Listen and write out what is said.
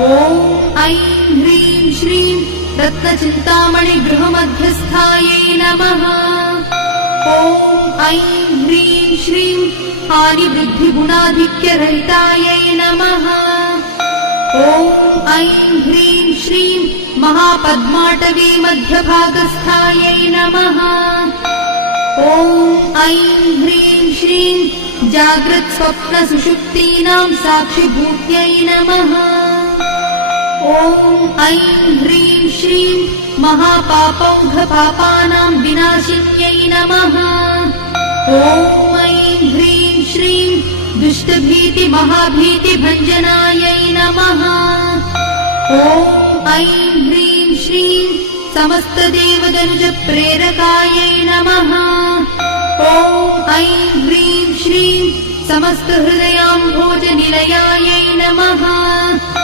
ॐ ऐं ह्रीं श्रीं रत्नचिन्तामणिगृहमध्यस्थायै नमः। ॐ ऐं ह्रीं श्रीं हानिवृद्धिगुणाधिक्यरहितायै नमः। ॐ ऐं ह्रीं श्रीं महापद्माटवी मध्यभागस्थायै नमः। ॐ ऐं ह्रीं श्रीं जाग्रत्स्वप्नसुषुप्तीनां साक्षिभूत्यै नमः। ॐ ऐं ह्रीं श्रीं महापापौघपापानां विनाशिन्यै नमः। ॐ ऐं ह्रीं श्रीं दुष्टभीतिमहाभीतिभञ्जनायै नमः। ॐ ऐं ह्रीं श्रीं समस्तदेवदनुजप्रेरकायै नमः। ॐ ऐं ह्रीं श्रीं समस्तहृदयाम्भोजनिलयायै नमः।